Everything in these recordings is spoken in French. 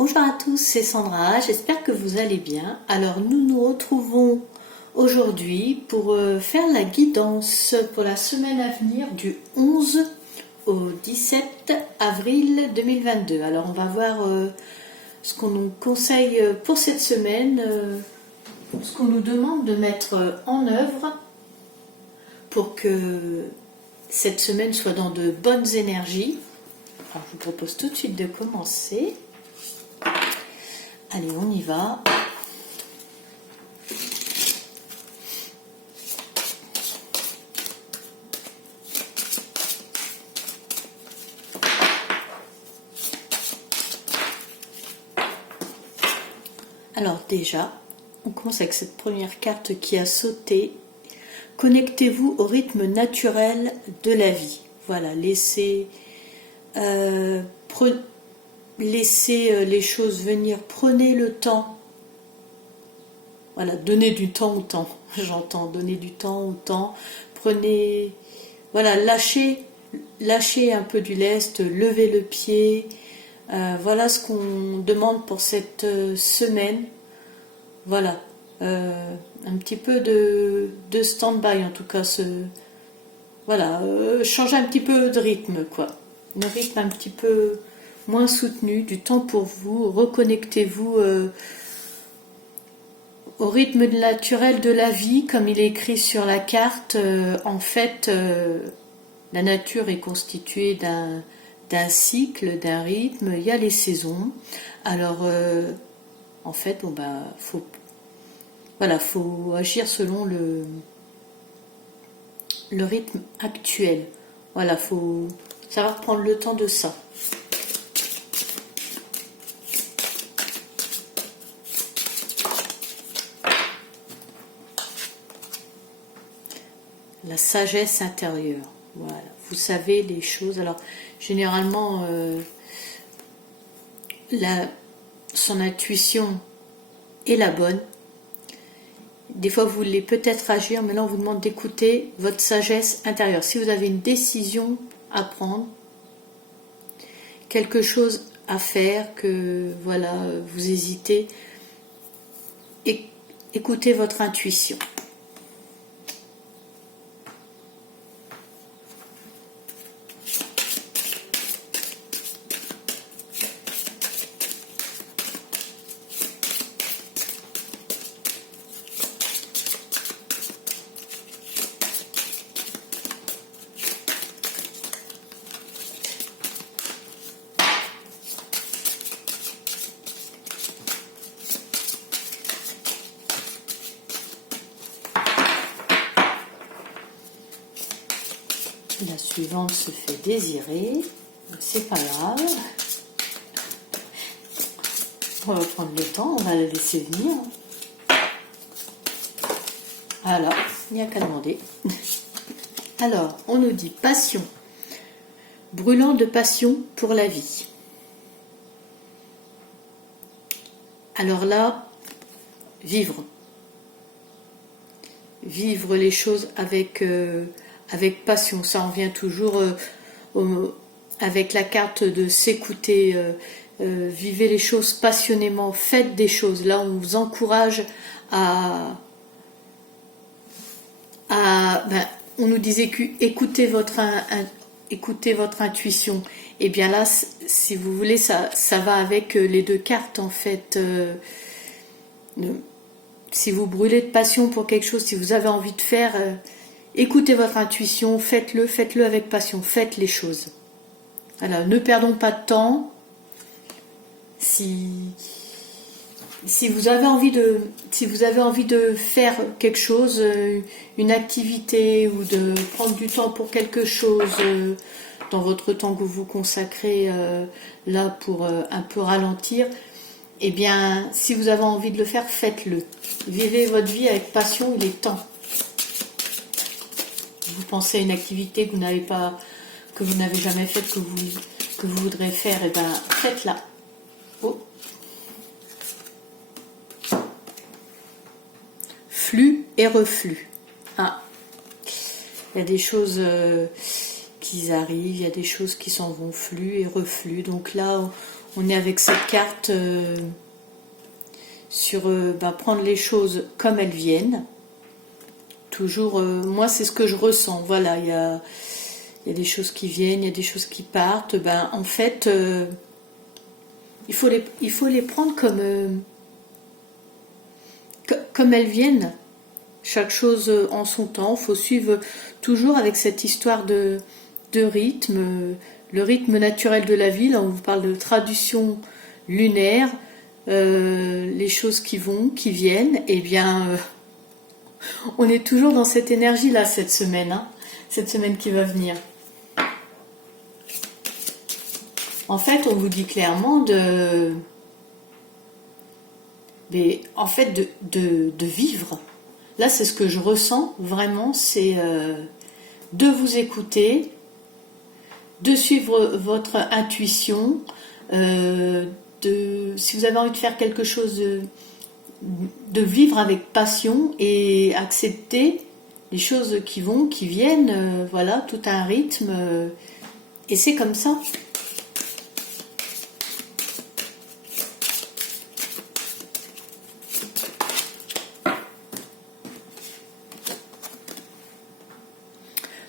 Bonjour à tous, c'est Sandra, j'espère que vous allez bien. Alors nous nous retrouvons aujourd'hui pour faire la guidance pour la semaine à venir du 11 au 17 avril 2022. Alors on va voir ce qu'on nous conseille pour cette semaine, ce qu'on nous demande de mettre en œuvre pour que cette semaine soit dans de bonnes énergies. Alors je vous propose tout de suite de commencer. Allez, on y va. Alors déjà, on commence avec cette première carte qui a sauté. Connectez-vous au rythme naturel de la vie. Voilà, laissez les choses venir, prenez le temps. Voilà, donnez du temps au temps, j'entends, donnez du temps au temps. Prenez, voilà, lâchez un peu du lest, levez le pied. Voilà ce qu'on demande pour cette semaine. Voilà, un petit peu de stand-by en tout cas. Voilà, changez un petit peu de rythme, quoi. Le rythme un petit peu moins soutenu, du temps pour vous, reconnectez-vous au rythme naturel de la vie, comme il est écrit sur la carte. En fait, la nature est constituée d'un cycle, d'un rythme, il y a les saisons. Alors, en fait, faut agir selon le rythme actuel. Voilà, faut savoir prendre le temps de ça. La sagesse intérieure. Voilà, vous savez les choses. Alors, généralement, son intuition est la bonne. Des fois, vous voulez peut-être agir, mais là, on vous demande d'écouter votre sagesse intérieure. Si vous avez une décision à prendre, quelque chose à faire, que voilà, vous hésitez, écoutez votre intuition. La suivante se fait désirer, c'est pas grave. On va prendre le temps, on va la laisser venir. Alors, il n'y a qu'à demander. Alors, on nous dit passion, brûlant de passion pour la vie. Alors là, vivre les choses avec passion. Ça en vient toujours avec la carte de s'écouter. Vivez les choses passionnément, faites des choses. Là, on vous encourage on nous disait écoutez votre intuition. Et bien là, si vous voulez, ça va avec les deux cartes en fait. Si vous brûlez de passion pour quelque chose, si vous avez envie de faire, écoutez votre intuition, faites-le avec passion, faites les choses. Voilà, ne perdons pas de temps. Si vous avez envie de faire quelque chose, une activité, ou de prendre du temps pour quelque chose, dans votre temps que vous consacrez là pour un peu ralentir, eh bien, si vous avez envie de le faire, faites-le. Vivez votre vie avec passion, il est temps. Vous pensez à une activité que vous n'avez jamais faite, que vous voudrez faire, eh bien, faites-la. Oh. Flux et reflux. Ah, il y a des choses qui arrivent, il y a des choses qui s'en vont, flux et reflux. Donc là, On est avec cette carte sur prendre les choses comme elles viennent. Toujours, moi c'est ce que je ressens. Voilà, il y a des choses qui viennent, il y a des choses qui partent. En fait, il faut les prendre comme elles viennent. Chaque chose en son temps. Il faut suivre toujours avec cette histoire de rythme, le rythme naturel de la vie. Là, on vous parle de traduction lunaire, les choses qui vont, qui viennent. Eh bien, on est toujours dans cette énergie-là cette semaine, hein, cette semaine qui va venir. En fait, on vous dit clairement de vivre. Là, c'est ce que je ressens vraiment, c'est de vous écouter, de suivre votre intuition, si vous avez envie de faire quelque chose, de vivre avec passion et accepter les choses qui vont, qui viennent, voilà, tout un rythme, et c'est comme ça.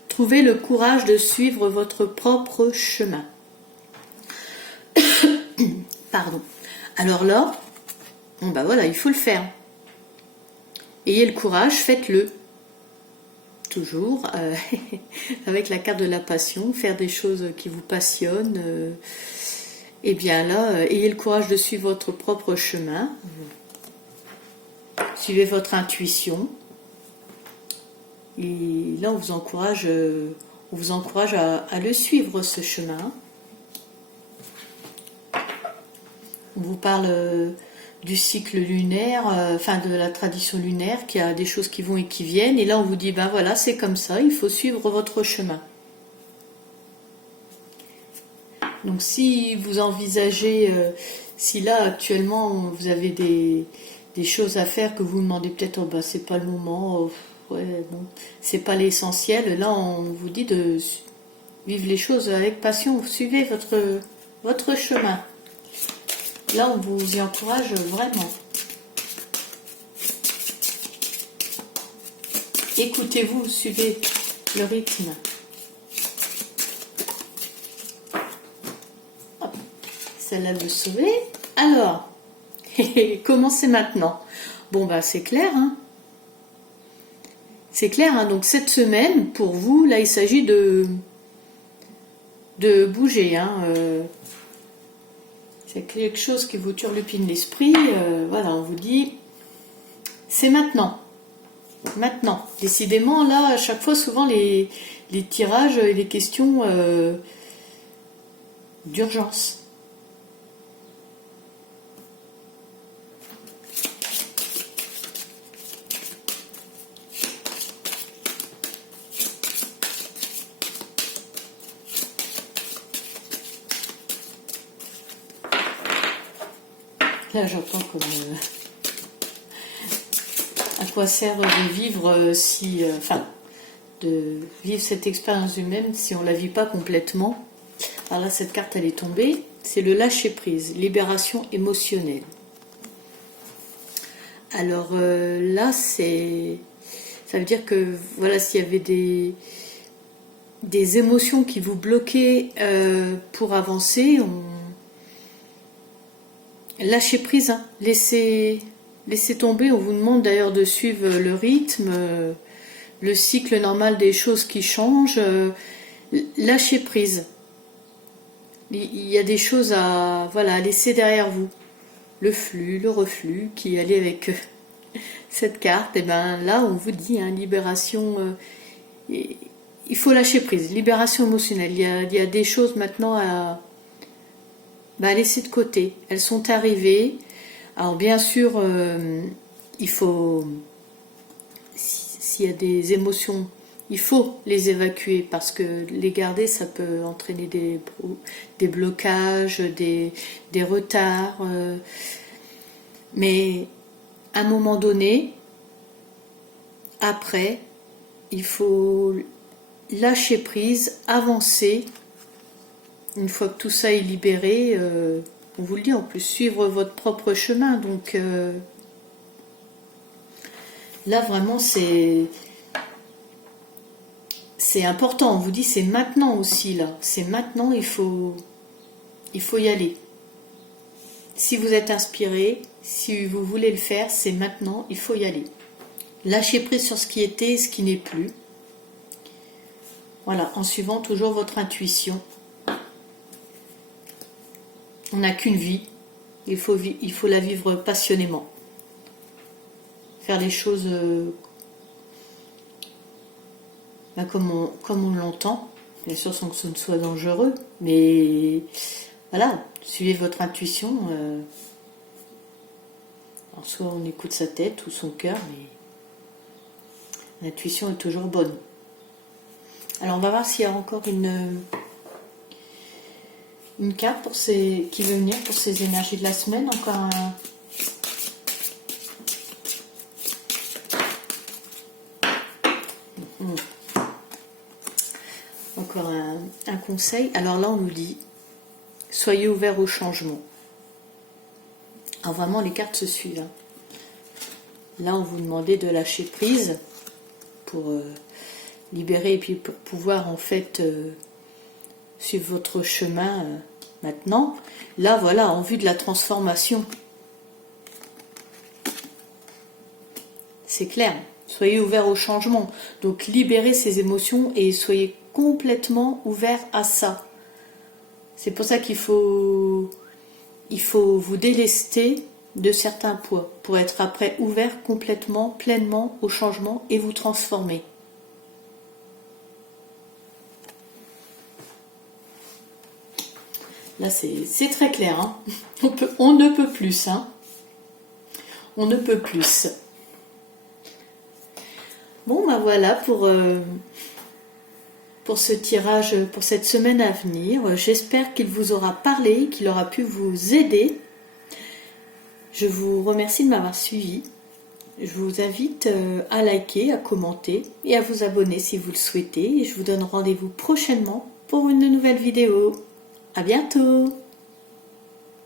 Trouvez le courage de suivre votre propre chemin. Pardon. Alors là, voilà, il faut le faire. Ayez le courage, faites-le. Toujours, avec la carte de la passion, faire des choses qui vous passionnent. Et bien là, ayez le courage de suivre votre propre chemin. Suivez votre intuition. Et là, on vous encourage à le suivre, ce chemin. On vous parle du cycle lunaire, de la tradition lunaire, qui a des choses qui vont et qui viennent. Et là, on vous dit, voilà, c'est comme ça, il faut suivre votre chemin. Donc, si vous envisagez, si là, actuellement, vous avez des choses à faire que vous vous demandez peut-être, c'est pas le moment, c'est pas l'essentiel. Là, on vous dit de vivre les choses avec passion. Suivez votre chemin. Là, on vous y encourage vraiment. Écoutez-vous, suivez le rythme. Hop, celle-là veut sauver. Alors, commencez maintenant. C'est clair, hein. C'est clair, hein. Donc cette semaine, pour vous, là, il s'agit de bouger, hein. C'est quelque chose qui vous turlupine l'esprit. Voilà, on vous dit, c'est maintenant. Maintenant. Décidément, là, à chaque fois, souvent, les tirages et les questions d'urgence. Là, j'entends comme... à quoi sert de vivre de vivre cette expérience humaine si on ne la vit pas complètement. Alors là, cette carte, elle est tombée. C'est le lâcher-prise, libération émotionnelle. Alors là, ça veut dire que, voilà, s'il y avait des émotions qui vous bloquaient pour avancer, lâchez prise, hein. Laissez tomber. On vous demande d'ailleurs de suivre le rythme, le cycle normal des choses qui changent. Lâchez prise. Il y a des choses à laisser derrière vous. Le flux, le reflux qui allait avec cette carte. Et là, on vous dit, hein, libération. Il faut lâcher prise. Libération émotionnelle. Il y a des choses maintenant à laisser de côté. Elles sont arrivées. Alors bien sûr, il faut, s'il y a des émotions, il faut les évacuer parce que les garder, ça peut entraîner des blocages, des retards. Mais à un moment donné, après, il faut lâcher prise, avancer. Une fois que tout ça est libéré, On vous le dit en plus, suivre votre propre chemin. Donc là vraiment c'est important. On vous dit c'est maintenant aussi là. C'est maintenant, il faut y aller. Si vous êtes inspiré, si vous voulez le faire, c'est maintenant, il faut y aller. Lâchez prise sur ce qui était et ce qui n'est plus. Voilà, en suivant toujours votre intuition. On n'a qu'une vie, il faut la vivre passionnément. Faire les choses comme on l'entend, bien sûr sans que ce ne soit dangereux, mais voilà, suivez votre intuition. Alors soit on écoute sa tête ou son cœur, mais l'intuition est toujours bonne. Alors on va voir s'il y a encore une carte qui veut venir pour ces énergies de la semaine. Encore un conseil. Alors là on nous dit soyez ouverts au changement. Alors vraiment les cartes se suivent. Hein. Là on vous demandait de lâcher prise pour libérer et puis pour pouvoir en fait suivre votre chemin maintenant. Là voilà, en vue de la transformation. C'est clair. Soyez ouverts au changement. Donc libérez ces émotions et soyez complètement ouverts à ça. C'est pour ça qu'il faut vous délester de certains poids pour être après ouvert complètement, pleinement au changement et vous transformer. Là c'est très clair. Hein. On ne peut plus. Hein. On ne peut plus. Bon ben voilà pour ce tirage pour cette semaine à venir. J'espère qu'il vous aura parlé, qu'il aura pu vous aider. Je vous remercie de m'avoir suivi. Je vous invite à liker, à commenter et à vous abonner si vous le souhaitez. Et je vous donne rendez-vous prochainement pour une nouvelle vidéo. À bientôt!